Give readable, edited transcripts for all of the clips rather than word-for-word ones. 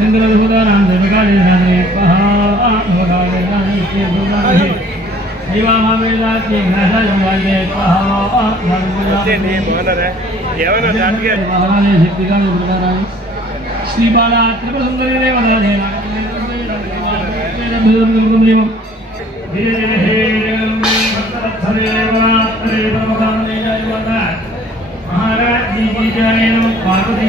Indra Buddha Nanda Megali Nanda Paha Shri Bala Tripura Sundari దేవదానే महाराज जी की जय पार्वती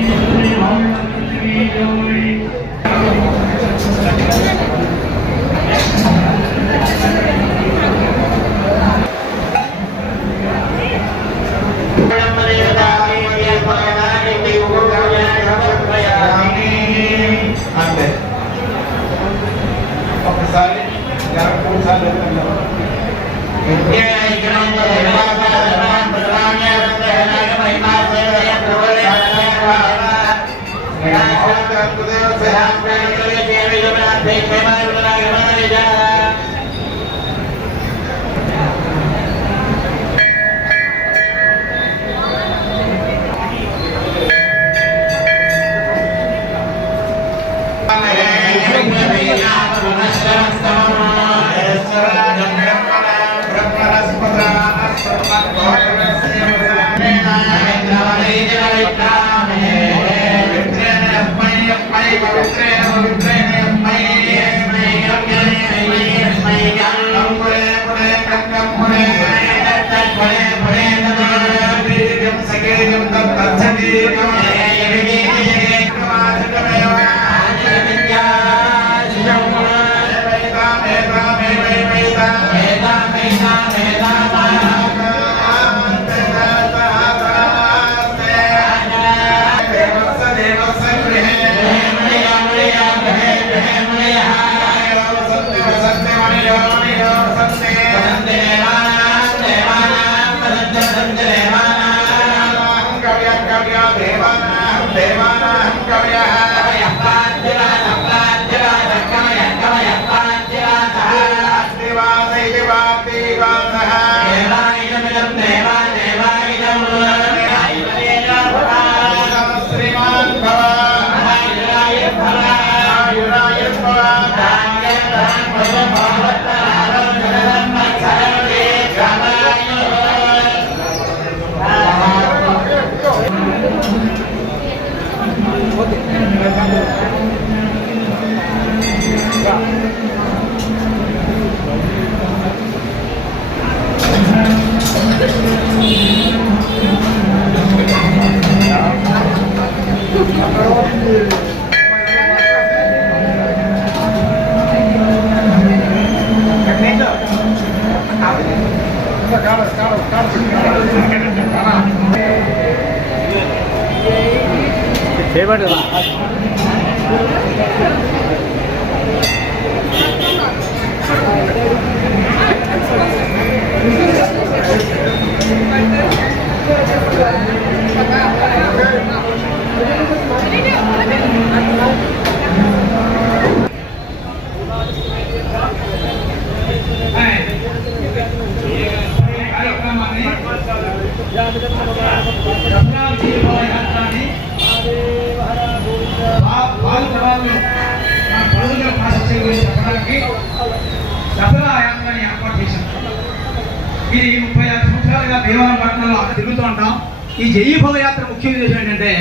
ఇది 36 సంవత్సరాలుగా భీమవరం పట్టణంలో తిరుగుతూ ఉంటాం. ఈ జయీ భవయాత్ర ముఖ్య ఉద్దేశం ఏంటంటే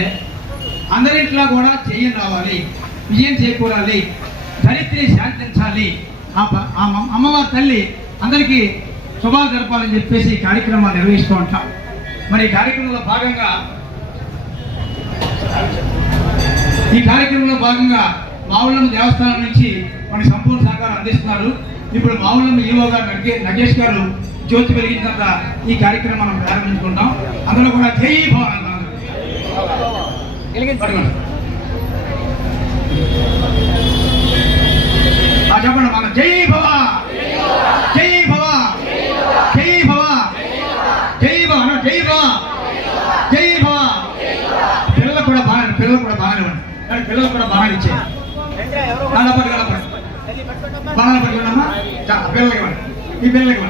అందరింట్లో కూడా జయం రావాలి, విజయం చేకూరాలి, ధరిత్రి శాంతించాలి, అమ్మవారి తల్లి అందరికీ శుభాలు జరపాలని చెప్పేసి ఈ కార్యక్రమాన్ని నిర్వహిస్తూ ఉంటాం. మరి ఈ కార్యక్రమంలో భాగంగా మావుళ్ళమ్మ దేవస్థానం నుంచి మనకి సంపూర్ణ సహకారం అందిస్తున్నారు. ఇప్పుడు మావుళ్ళమ్మ ఈవో గారు నగేష్ గారు జ్యోతి వెలిగించిన తర్వాత ఈ కార్యక్రమం మనం ప్రారంభించుకుంటాం. అందులో కూడా జై భవన్ చెప్పండి మన జై భవ, జై భవ, జై భవ, జై భవ, జై భవ, జై భవ. పిల్లలకు కూడా బాగా కానీ పిల్లలకు కూడా బాగా ఇచ్చాయి. బాగా పట్టుకున్నామా పిల్లలకి ఈ పిల్లలకి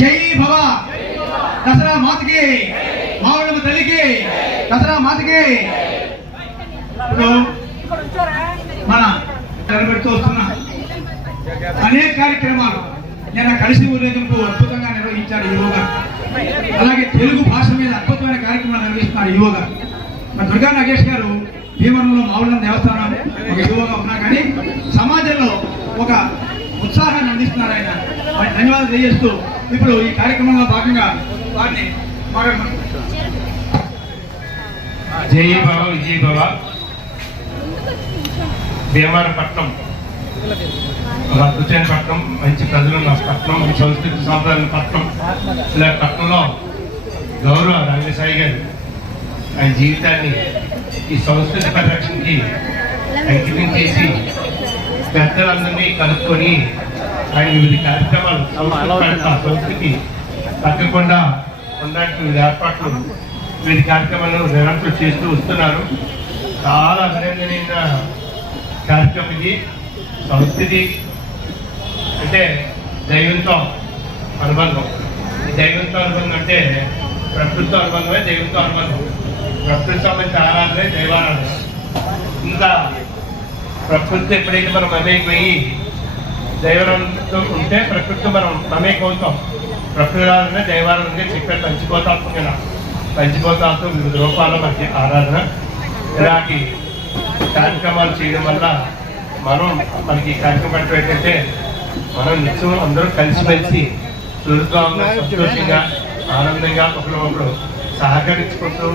జై భవ, దసరా మాతకి, మావుళ్ళమ్మ తల్లికి, దసరా మాతకి. మన నిలబెడుతూ వస్తున్నా అనేక కార్యక్రమాలు నిన్న కలిసి ఊరేగింపు అద్భుతంగా నిర్వహించారు యువగా. అలాగే తెలుగు భాష మీద అద్భుతమైన కార్యక్రమాలు నిర్వహిస్తున్నారు యువగా. మరి దుర్గా నాగేష్ గారు భీమవరంలో మావుళ్ళ దేవస్థానం ఒక యువగా ఉన్నా కానీ సమాజంలో ఒక ఉత్సాహాన్ని అందిస్తున్నారు ఆయన. వారికి ధన్యవాదాలు తెలియజేస్తూ ఇప్పుడు ఈ కార్యక్రమంలో భాగంగా వారిని మాట్లాడుతున్నారు. జై భవ విజయ్ భవ. భీమవరపట్నం ఒక అద్భుతమైన పట్టణం, మంచి ప్రజలు ఉన్న పట్టణం, మంచి సంస్కృతి సాంప్రదాయాల పట్టణం. ఇలా పట్టణంలో గౌరవ రంగసాయి గారు ఆయన జీవితాన్ని ఈ సంస్కృతి పరిరక్షణకి అంకితం చేసి పెద్దలందరినీ కలుపుకొని ఆయన వివిధ కార్యక్రమాలు సంస్కృతి తగ్గకుండా ఉండడానికి వివిధ ఏర్పాట్లు వివిధ కార్యక్రమాలు నిరంతరం చేస్తూ వస్తున్నారు. చాలా అభినందనీయ కార్యక్రమం ఇది. సంస్కృతి అంటే దైవంతో అనుబంధం. దైవంతో అనుబంధం అంటే ప్రకృతితో అనుబంధమే దైవంతో అనుబంధం. ప్రకృతి సంబంధించిన ఆరాధనే దైవారాధన. ఇంకా ప్రకృతి ఎప్పుడైతే మనం మమేకమయ్యి దైవారాధనతో ఉంటే ప్రకృతితో మనం మమేకమవుతాం. ప్రకృతి ఆరాధన దైవారాధనగా చెప్పే పంచిపోతాత్మక పంచిపోతాలతో వివిధ రూపాల మధ్య ఆరాధన. ఇలాంటి కార్యక్రమాలు చేయడం వల్ల మనకి కార్యక్రమం ఏంటంటే మనం నిత్యం అందరూ కలిసిమెలిసి సురక్షంగా సంతోషంగా ఆనందంగా ఒకరికొకరు సహకరించుకుంటూ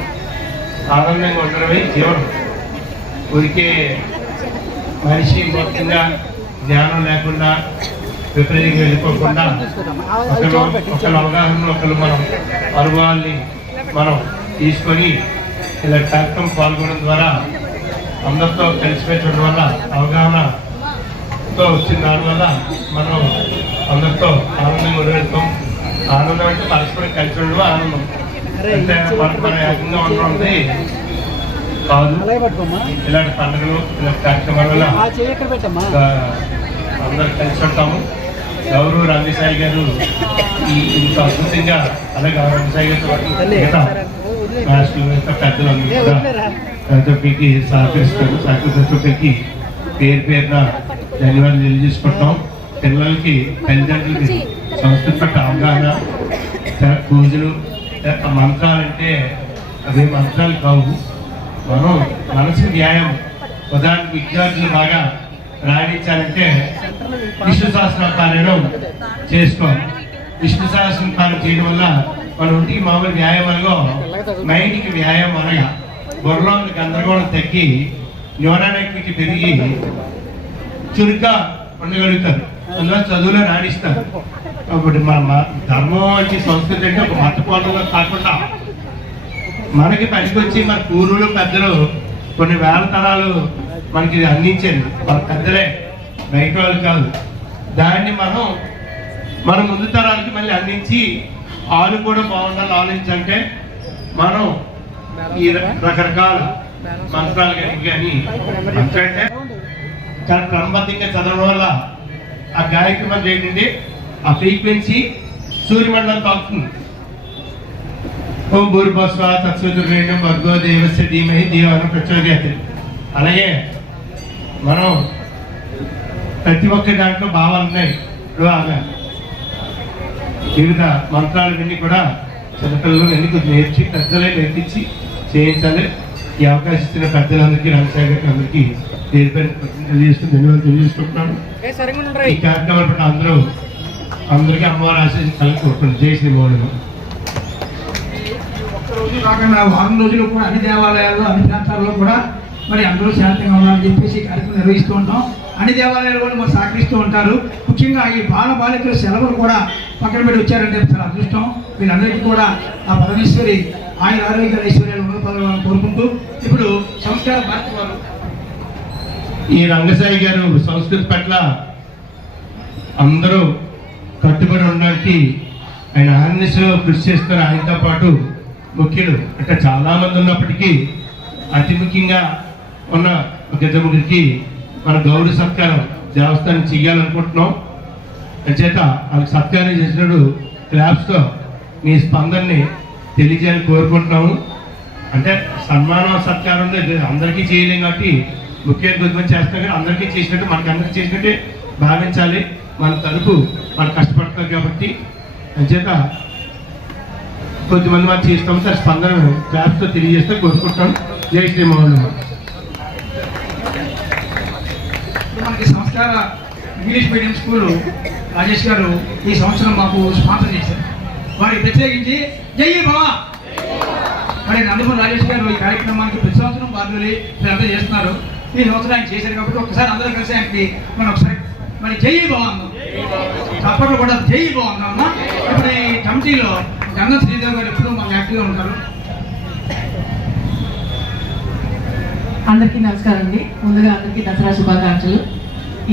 ఆనందంగా ఉండడమే జీవనం. ఊరికే మనిషి మొత్తంగా జ్ఞానం లేకుండా విపరీతంగా వెళ్ళిపోకుండా ఒకరి అవగాహన ఒకరు మనం అనుభవాల్ని మనం తీసుకొని ఇలా కార్యక్రమం పాల్గొనడం ద్వారా అందరితో కలిసిపోయడం వల్ల అవగాహనతో వచ్చిన దానివల్ల మనం అందరితో ఆనందంగా ఉండడం. ఆనందం అంటే పరస్పరం కలిసి ఉండడం ఆనందం. అంటే మన ఏకంగా ఉండడం కాదు. ఇలాంటి పండుగలు ఇలాంటి కార్యక్రమాల వల్ల అందరూ కలిసి ఉంటాము. గౌరవ రంగసాయి గారు ఇంత అద్భుతంగా అలాగే రంగసాయి గారితో మిగతా రాష్ట్ర పెద్దలందరూ కూడా ప్రతి సహకరిస్తారు. పేరు పేరున ధన్యవాదాలు తెలియజేసుకుంటాం. పిల్లలకి తల్లిదండ్రులకి సంస్కృతి పట్ల అవగాహన, పూజలు, మంత్రాలంటే అవి మంత్రాలు కావు. మనం మనసు వ్యాయామం. ఉదాహరణకు విద్యార్థులు బాగా రాణించాలంటే విష్ణు సహస్రనామం చేసుకోవాలి. విష్ణు సహస్రనామం చేయడం వల్ల మన ఒంటికి మామూలు వ్యాయామంలో మైండ్కి వ్యాయామం అనగా బుర్రలో గందరగోళం తగ్గి న్యూరానెక్టివిటీ పెరిగి చురుగ్గా ఉండగలుగుతారు. అందులో చదువులో రాణిస్తారు. కాబట్టి మన ధర్మం అంటే సంస్కృతి అంటే ఒక మతపోవడంలో కాకుండా మనకి పనికొచ్చి మన పూర్వులు పెద్దలు కొన్ని వేల తరాలు మనకి అందించారు. మన పెద్దలే, బయట వాళ్ళు కాదు. దాన్ని మన ముందు తరాలకి మళ్ళీ అందించి వాళ్ళు కూడా బాగుండాలి ఆలోచించంటే మనం ఈ రకరకాల మంత్రాలు కానీ మంత్రం అంటే చాలా క్రమబద్ధంగా చదవడం వల్ల ఆ కార్యక్రమం ఏంటంటే ఆ ఫ్రీక్వెన్సీ సూర్యమండలం తాకుతుంది. ఓం భూర్భస్వ తత్సవితుర్వరేణ్యం భర్గో దేవస్య ధీమహి ధియోన ప్రచోదయాత్. అలాగే మనం ప్రతి ఒక్క దాంట్లో భావాలు ఉన్నాయి. వివిధ మంత్రాలు ఇవన్నీ కూడా చిన్నపిల్లలు ఎన్ని నేర్చి పెద్దలే నేర్పించి చేయించాలి. ఈ అవకాశం ఇచ్చిన పెద్దలందరికీ రంగసాయి గారికి అందరికీ పేరు పేరు తెలియజేస్తూ ధన్యవాదాలు తెలియజేసుకుంటున్నాను. ఈ కార్యక్రమం అందరికీ అమ్మవారి ఆశీస్సు కలిగి కోరుతుంది. జై శ్రీమోహన్. ఒక్కరోజు కాకుండా వారం రోజులు కూడా అన్ని దేవాలయాల్లో అన్ని ప్రాంతాల్లో కూడా మరి అందరూ శాంతంగా ఉండాలని చెప్పేసి కార్యక్రమం నిర్వహిస్తూ ఉంటాం. అన్ని దేవాలయాలు కూడా మరి సహకరిస్తూ ఉంటారు. ముఖ్యంగా ఈ బాలికల సెలవులు కూడా పక్కన పెట్టి వచ్చారంటే చాలా అదృష్టం. వీళ్ళందరికీ కూడా ఆ పరమేశ్వరి ఆయన ఆరోగ్య ఐశ్వర్యాలు ఉన్నత పదవులను కోరుకుంటూ ఇప్పుడు సంస్కార భారతి వారు ఈ రంగసాయి గారు సంస్కృతి పట్ల అందరూ కట్టుబడి ఉండడానికి ఆయన ఆర్ఎన్ఎస్లో కృషి చేస్తారు. ఆయనతో పాటు ముఖ్యులు అంటే చాలా మంది ఉన్నప్పటికీ అతి ముఖ్యంగా ఉన్న గజముఖికి మన గౌరవ సత్కారం దేవస్థానం చెయ్యాలనుకుంటున్నాం. అంచేత వాళ్ళకి సత్కారం చేసినప్పుడు క్లాప్స్తో మీ స్పందనని తెలియజేయాలని కోరుకుంటున్నాము. అంటే సన్మానం సత్కారం అందరికీ చేయలేం కాబట్టి ముఖ్యంగా గుర్తుపని చేస్తాం. కానీ అందరికీ చేసినట్టు మనకి అందరికీ చేసినట్టే భావించాలి. మన తరపు వాళ్ళు కష్టపడతారు కాబట్టి అంచేత కొద్దిమంది మనం చేస్తాము సార్ స్పందన క్లాప్స్తో తెలియజేస్తే కోరుకుంటాం. జై శ్రీమోహన్. మనకి సంస్కార ఇంగ్లీష్ మీడియం స్కూల్ రాజేష్ గారు ఈ సంవత్సరం మాకు స్పాన్సర్ చేశారు. వారికి ప్రత్యేకించి జై భవ. మరి నందమూరి రాజేష్ గారు ఈ కార్యక్రమానికి ప్రతి సంవత్సరం బాధ్యులు శ్రద్ధ చేస్తున్నారు. ఈ సంవత్సరం ఆయన చేశారు కాబట్టి ఒకసారి అందరూ కలిసి ఆయనకి మనం ఒకసారి మరి జై భవ అన్నాం. తప్పకుండా కూడా జై భవ అన్నామా. ఇప్పుడు ఈ కమిటీలో గంగం శ్రీదేవి గారు ఎప్పుడూ మాకు యాక్టివ్గా ఉంటారు. అందరికీ నమస్కారం అండి. ముందుగా అందరికీ దసరా శుభాకాంక్షలు.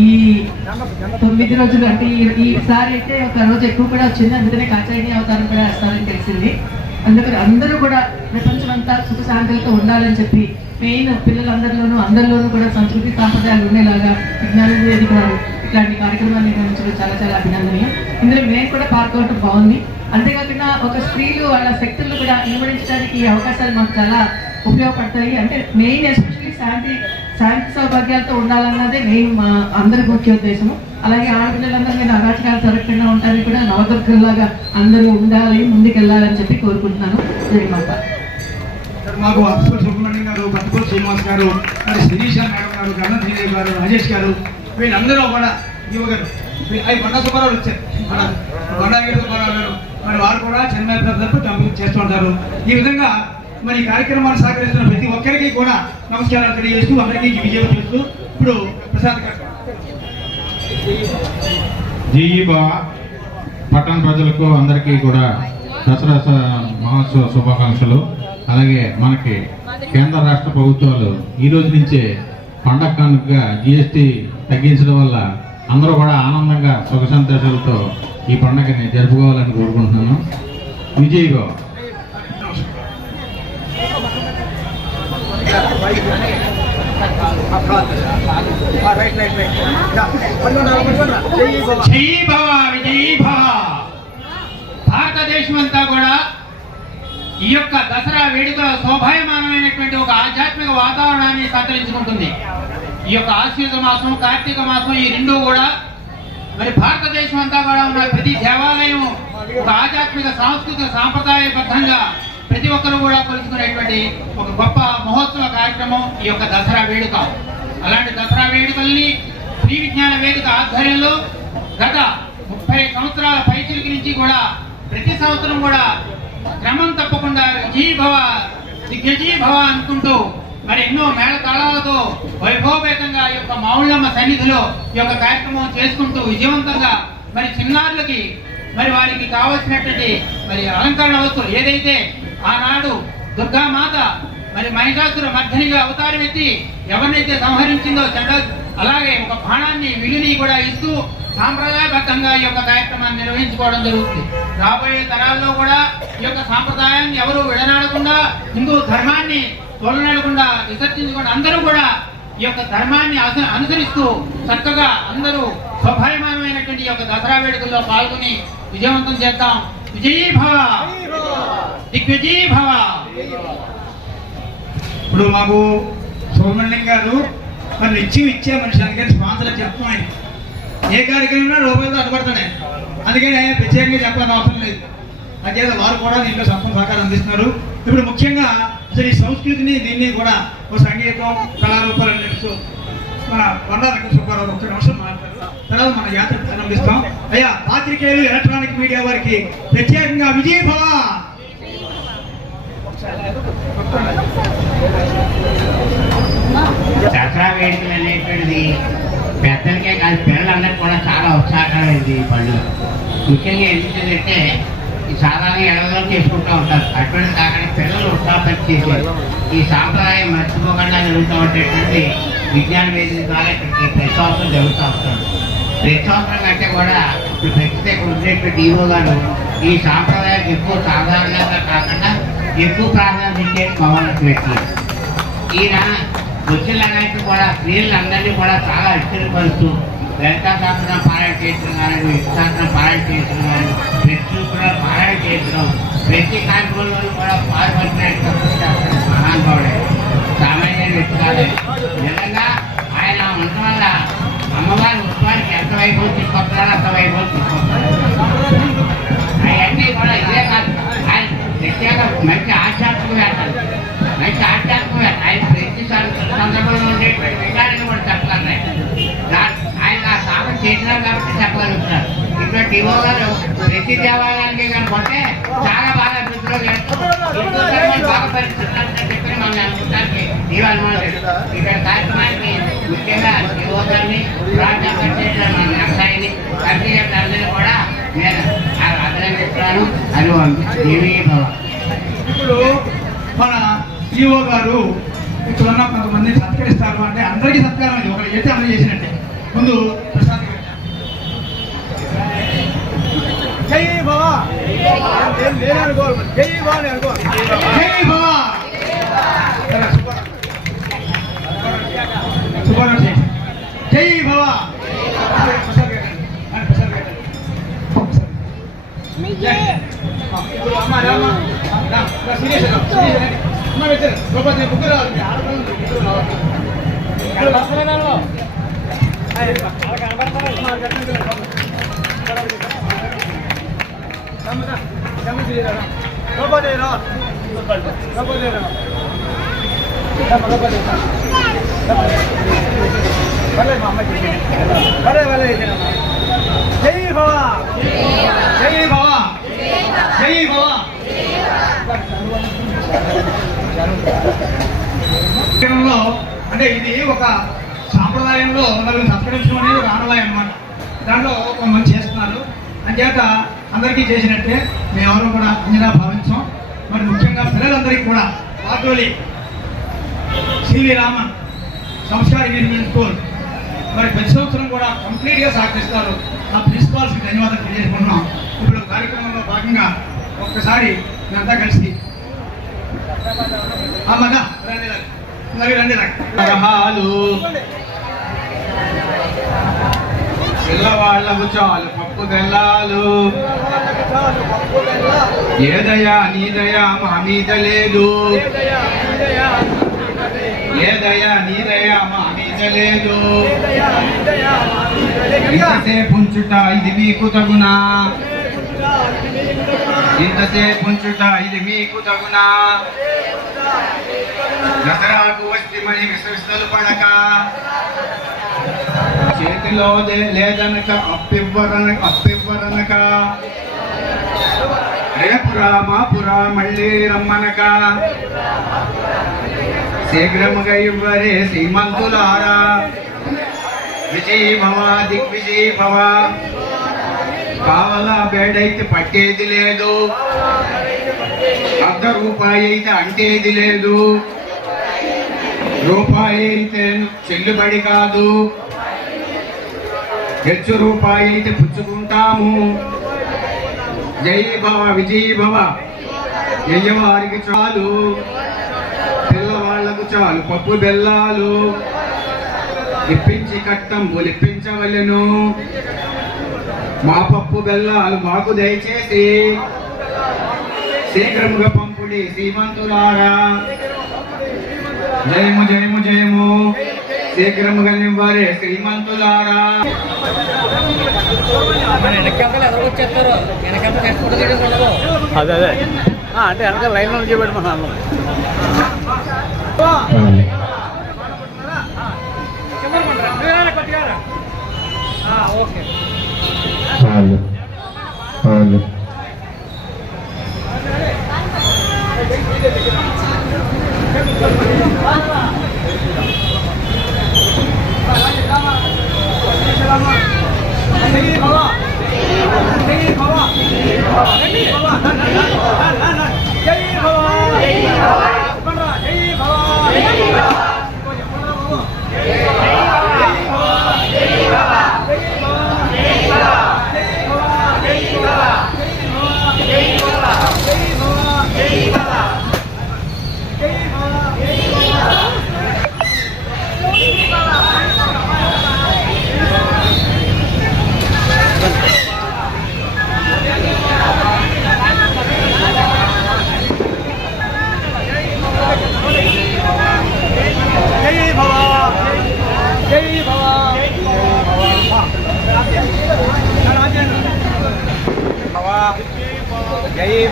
ఈ 9 రోజులు అంటే ఈసారి అయితే ఒక రోజు ఎక్కువ కూడా వచ్చింది, అందుకనే కాచాయిని అవతారం కూడా వేస్తారని తెలిసింది. అందుకని అందరూ కూడా ప్రపంచమంతా సుఖ శాంతులతో ఉండాలని చెప్పి మెయిన్ అందరిలోనూ కూడా సంస్కృతి సాంప్రదాయాలు ఉండేలాగా విజ్ఞానం వేదిక వారు ఇట్లాంటి కార్యక్రమాన్ని నిర్వహించడం చాలా చాలా అభినందనీయం. ఇందులో మేము కూడా పాల్గొనడం బాగుంది. అంతేకాకుండా ఒక స్త్రీలు వాళ్ళ శక్తులను కూడా నిలబడించడానికి ఈ అవకాశాలు మాకు చాలా ఉపయోగపడతాయి. అంటే మెయిన్ ఎస్పెషల్లీ శాంతి సౌభాగ్యాలతో ఉండాలన్నదే మెయిన్ మా అందరి ముఖ్య ఉద్దేశము. అలాగే ఆడపిల్లలందరూ మీద అరాచకాలు జరగకుండా ఉంటారని కూడా నవదుర్గల్లాగా అందరూ ఉండాలి, ముందుకెళ్ళాలని చెప్పి కోరుకుంటున్నాను. జయమాత. మాకు అప్సర్ సుబ్రహ్మణ్యం గారు, బతుకోలు శ్రీనివాస్ గారు, మరి శిరీష మేడం గారు, గణం శ్రీదేవి గారు, రాజేష్ గారు, వీళ్ళందరూ కూడా యువ గారు అవి బండా సుబ్బారావు వచ్చారు. మన బండా సుబ్బారావు గారు మరి వారు కూడా చెన్నై తరపు కంప్లీట్ చేస్తూ ఉంటారు. ఈ విధంగా మరి ఈ కార్యక్రమాన్ని సహకరిస్తున్న ప్రతి ఒక్కరికి కూడా నమస్కారాలు తెలియజేస్తూ అందరికీ విజయం చేస్తూ ఇప్పుడు ప్రసాద్ గారు. జీఈబా పట్టణ ప్రజలకు అందరికీ కూడా దసరా మహోత్సవ శుభాకాంక్షలు. అలాగే మనకి కేంద్ర రాష్ట్ర ప్రభుత్వాలు ఈ రోజు నుంచే పండగ కానుకగా GST తగ్గించడం వల్ల అందరూ కూడా ఆనందంగా సుఖ సంతోషాలతో ఈ పండగని జరుపుకోవాలని కోరుకుంటున్నాను. విజయ్గా జై భవ, విజయీ భవ. భారతదేశం అంతా కూడా ఈ యొక్క దసరా వేడుక శోభాయమానమైనటువంటి ఒక ఆధ్యాత్మిక వాతావరణాన్ని సంతరించుకుంటుంది. ఈ యొక్క ఆశ్వీజ మాసం, కార్తీక మాసం ఈ రెండూ కూడా మరి భారతదేశం అంతా కూడా ఉన్న ప్రతి దేవాలయం ఒక ఆధ్యాత్మిక సాంస్కృతిక సాంప్రదాయబద్ధంగా ప్రతి ఒక్కరు కూడా కొలుచుకునేటువంటి ఒక గొప్ప మహోత్సవ కార్యక్రమం ఈ యొక్క దసరా వేడుక. అలాంటి దసరా వేడుకల్ని శ్రీ విజ్ఞాన వేదిక ఆధ్వర్యంలో గత 30 సంవత్సరాల పైచిలికి నుంచి కూడా ప్రతి సంవత్సరం కూడా క్రమం తప్పకుండా విజయీభవ దిగ్గజీభవ అనుకుంటూ మరి ఎన్నో మేళతాళాలతో వైభవపేతంగా ఈ యొక్క మావుళ్ళమ్మ సన్నిధిలో ఈ యొక్క కార్యక్రమం చేసుకుంటూ విజయవంతంగా మరి చిన్నారులకి మరి వారికి కావలసినటువంటి మరి అలంకరణ వస్తువులు ఏదైతే ఆనాడు దుర్గామాత మరి మహిషాసుర మర్దినిగా అవతారం ఎత్తి ఎవరినైతే సంహరించిందో అలాగే ఒక బాణాన్ని విలుని కూడా ఇస్తూ సాంప్రదాయబద్ధంగా ఈ యొక్క కార్యక్రమాన్ని నిర్వహించుకోవడం జరుగుతుంది. రాబోయే తరాల్లో కూడా ఈ యొక్క సాంప్రదాయాన్ని ఎవరు విడనాడకుండా, హిందూ ధర్మాన్ని తోలనాడకుండా, విసర్జించకుండా అందరూ కూడా ఈ యొక్క ధర్మాన్ని అనుసరిస్తూ చక్కగా అందరూ స్వభాయమానమైనటువంటి ఈ యొక్క దసరా వేడుకల్లో పాల్గొని విజయవంతం చేద్దాం. విజయీభవ, దిగ్విజయీభవ. ఇప్పుడు మాకు సుబ్రహ్మణ్యం గారు మరి నిత్యం ఇచ్చే మనిషి, అందుకని స్పాన్సర్ చెప్తాం. ఆయన ఏ కార్యక్రమం రూపాయలతో అడ్డుపడతానే, అందుకని ఆయన ప్రత్యేకంగా చెప్పాల్సిన అవసరం లేదు. అదే వారు కూడా దీంట్లో సంపూర్ణ సహకారం అందిస్తున్నారు. ఇప్పుడు ముఖ్యంగా అసలు ఈ సంస్కృతిని దీన్ని కూడా ఒక సంగీతం కళారూపాలను తెలుస్తూ మన బండా సుబ్బారావు ఒక్క నిమిషం మాట్లాడతారు. తర్వాత మన యాత్ర ప్రారంభిస్తాం. అయ్యా పాత్రికేయులు, ఎలక్ట్రానిక్ మీడియా వారికి ప్రత్యేకంగా విజయీభవ. దసరా వేడుకలు అనేటువంటిది పెద్దలకే కాదు పిల్లలందరికీ కూడా చాలా ఉత్సాహకరమైనది ఈ పండుగ. ముఖ్యంగా ఎందుకంటే ఈ సాధారణ ఎడలో చేసుకుంటూ ఉంటారు. అటువంటి కాకుండా పిల్లలు ఉత్సాహపరిచి చేసేది ఈ సాంప్రదాయం మర్చిపోకుండా జరుగుతూ ఉండేటువంటి విజ్ఞాన వేదిక ద్వారా ఇక్కడికి ప్రతి సంవత్సరం జరుగుతూ ఉంటారు. ప్రతి సంవత్సరం కంటే కూడా ఇప్పుడు ప్రత్యేక ఉండేటువంటి ఈవో గారు ఈ సాంప్రదాయానికి ఎక్కువ సాధారణంగా కాకుండా ఎక్కువ ప్రాధాన్యత ఇచ్చే మమ్మల్ని వ్యక్తులు. ఈయన వచ్చినలాంటి కూడా స్త్రీలందరినీ కూడా చాలా ఇష్టపరుస్తూ లలితా శాస్త్రం పారాయణ చేయడం కానీ, శాస్త్రం పారాయణ చేయడం కానీ, ప్రతి కూడా పారాయణ చేయడం, ప్రతి కార్యక్రమంలో కూడా పాల్పంచినటువంటి మహానుభావుడే, సామాన్య వ్యక్తి కాదు. నిజంగా ఆయన ఉండడం వల్ల అమ్మవారి ఉత్సవానికి ఎంత సర్వరస వైభవం తీసుకొస్తారు. అవన్నీ కూడా ఇదే కాదు, ఆయన ప్రత్యేక మంచి ఆధ్యాత్మికవేత్తలు, మంచి ఆధ్యాత్మికవేత్త. ఆయన ప్రతి సందర్భంలో ఉండేటువంటి విధానాన్ని కూడా చెప్పగలరు. ఆయన ఆ సాధన చేసినారు కాబట్టి చెప్పగలుగుతున్నారు. ఇక్కడ టీవో గారు ప్రతి దేవాలయానికి కనుకుంటే చాలా బాగా అభివృద్ధిలో బాగా పరిస్థితులు చెప్పి మనం అనుకుంటానికి నీవు అనుమానం లేదు. ఇక్కడ కార్యక్రమానికి ముఖ్యంగా టీవో గారిని వ్యవసాయాన్ని అందరినీ కూడా నేను అభినందిస్తున్నాను. అది దేవీ భవ. ఇప్పుడు మన ఈఓ గారు ఇక్కడ ఉన్న కొంతమంది సత్కరిస్తారు అంటే అందరికీ సత్కారం అది ఒకటి చేస్తే అందరూ చేసినట్టే. ముందు ప్రసాద్ గారు. జై భవ జై భవ సుబ్బారావు జై భవ. ప్రసాద్ గారు ప్రసాద్ గారు అమ్మ రామ సీరియస్ అమ్మ వచ్చారు గోపాల్ ముగ్గురు రావాలి. జై భవ జై భవ జై భవ. అంటే ఇది ఒక సాంప్రదాయంలో నలుగురు సత్కరించడం అనేది ఒక ఆనవాయి అన్నమాట. దాంట్లో కొంతమంది చేస్తున్నారు. అంచేత అందరికీ చేసినట్టే మేమెవరూ కూడా అంజనా భావించాం. మరి ముఖ్యంగా పిల్లలందరికీ కూడా వార్తోలి సివి రామన్ సంస్కార ఇంజనీరింగ్ స్కూల్ మరి ప్రతి సంవత్సరం కూడా కంప్లీట్గా సహకరిస్తారు. ఆ ప్రిన్సిపాల్స్కి ధన్యవాదాలు తెలియజేసుకుంటున్నాం. ఇప్పుడు కార్యక్రమంలో భాగంగా ఒక్కసారి మేమంతా కలిసి అమ్మగా రండి గ్రహాలు పిల్లవాళ్ళకు చాలు పప్పు బెల్లాలు, ఏదయా నీదయా మా మీద లేదు, ఏదయా నీదయా మా మీద లేదు, ఇంతసేపు ఉంచుట ఇది మీకు తగునా, ఇంతసేపు ఉంచుట ఇది మీకు తగునా, దసరాకు వస్తే మరి విశ్వస్తలు పడక, చేతిలో లేదనక అప్పివ్వరనక, రేపు రామాపురా మళ్ళీ రమ్మనక, శీఘ్రముగా ఇవ్వరే శ్రీమంతులారా, విజయ్ భవ దిగ్విజయ్ భవ, కావలా బేడైతే పట్టేది లేదు, ₹1 అయితే అంటేది లేదు, రూపాయి అయితే చెల్లుబడి కాదు, ₹1 అయితే పుచ్చుకుంటాము. జై భవ విజయ్ భవ, అయ్యవారికి చాలు పిల్లవాళ్లకు చాలు పప్పు బెల్లాలు, ఇప్పించి కట్టంబులు ఇప్పించవలెను, మా పప్పు బెల్లాలు మాకు దయచేసి శీఘ్రముగా పంపుడి శ్రీమంతులారా, జయము జయము జయము, శీఘ్రముగా నివ్వరే శ్రీమంతులారా. అదే అదే అంటే వెనక లైన్లో నుంచి పెట్టుకున్నాను. ఓకే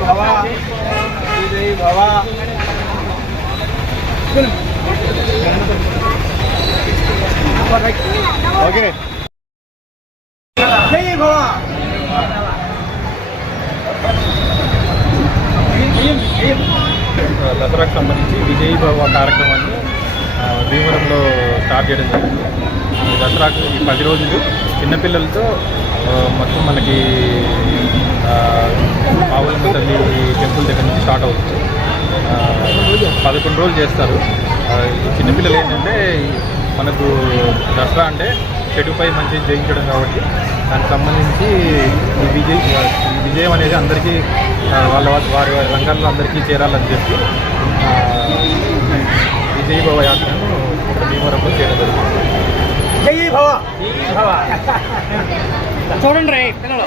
భవ విజయ్ భవ. ఓకే. జై భవ. దసరాకు సంబంధించి విజయ్ భవ కార్యక్రమాన్ని భీమవరంలో స్టార్ట్ చేయడం జరిగింది. ఈ దసరాకు ఈ 10 రోజులు చిన్నపిల్లలతో మొత్తం మనకి పావులమ్మ తల్లి టెంపుల్ దగ్గర నుంచి స్టార్ట్ అవుతుంది. 11 రోజులు చేస్తారు. ఈ చిన్నపిల్లలు ఏంటంటే మనకు దసరా అంటే చెడుపై మంచి జయించడం కాబట్టి దానికి సంబంధించి ఈ విజయం అనేది అందరికీ వారి రంగాల్లో అందరికీ చేరాలని చెప్పి విజయ్ భవ యాత్రను భీమవరంలో చేయడం జరుగుతుంది. జై భవ. జై భవ. చూడండి రే పిల్లలు.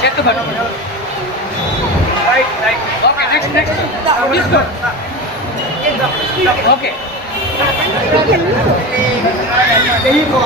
చేతు పట్టు. Right right. Okay next next తీసుకో. ఓకే. జై భవ.